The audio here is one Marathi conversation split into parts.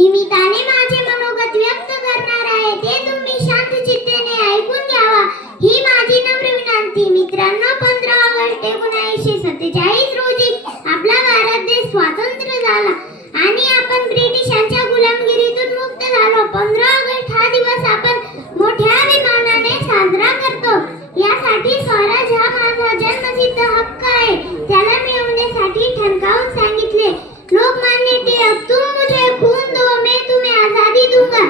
निमित्ताने माझे मनोगत व्यक्त करणार आहे ते तुम्ही शांत चित्तेने ऐकून घ्यावा ही माझी नम्र विनंती. मित्रांनो, 15 ऑगस्ट 1947 रोजी आपला भारत देश स्वतंत्र झाला आणि आपण ब्रिटिशांच्या गुलामगिरीतून मुक्त झालो. 15 ऑगस्ट हा दिवस आपण मोठ्या अभिमानाने साजरा करतो. यासाठी स्वराज हा माझा जन्मसिद्ध हक्क आहे, त्याला मिळवण्यासाठी ठणकावून सांगितले लोकमान्य टिळक, तुम मुझे खून दो मैं तुम्हें आजादी दूंगा,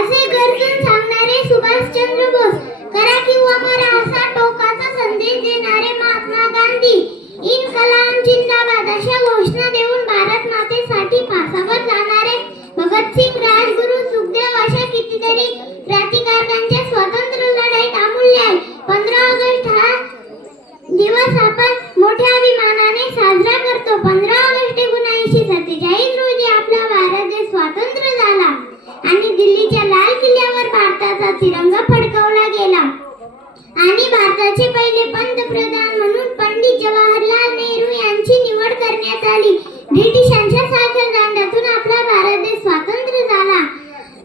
असे गरजून सांगणारे सुभाषचंद्र बोस, करा किंवा मरा असा टोकाचा संदेश देणारे महात्मा गांधी, इन्कलाब जिंदाबाद अशा घोषणा देऊन भारत मातेसाठी फासावर जाणारे भगतसिंग, राजगुरू, सुखदेव अशा कितीतरी क्रांतिकारकांच्या स्वातंत्र्य लढाईत अमूल्य आहे. 15 ऑगस्ट हा दिवस आपण मोठ्या अभिमानाने साजरा करतो. 15 ऑगस्ट 1947 रोजी आपला भारत देश स्वतंत्र झाला आणि दिल्लीच्या लाल किल्ल्यावर भारताचा तिरंगा फडकवला गेला आणि भारताचे पहिले पंतप्रधान म्हणून पंडित जवाहरलाल नेहरू यांची निवड करण्यात आली. ब्रिटिशांच्या साखळदंडातून आपला भारत देश स्वतंत्र झाला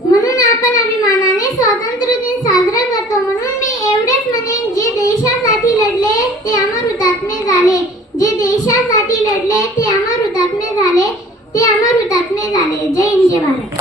म्हणून आपण अभिमानाने स्वातंत्र्य दिन साजरा करतो. म्हणून मी एवढेच म्हणेन, जे देशासाठी लढले ते अमर हुतात्मे झाले, जे देशासाठी लढले ते अमर हुतात्मे झाले, ते अमर हुतात्मे झाले. जय हिंद, जय भारत.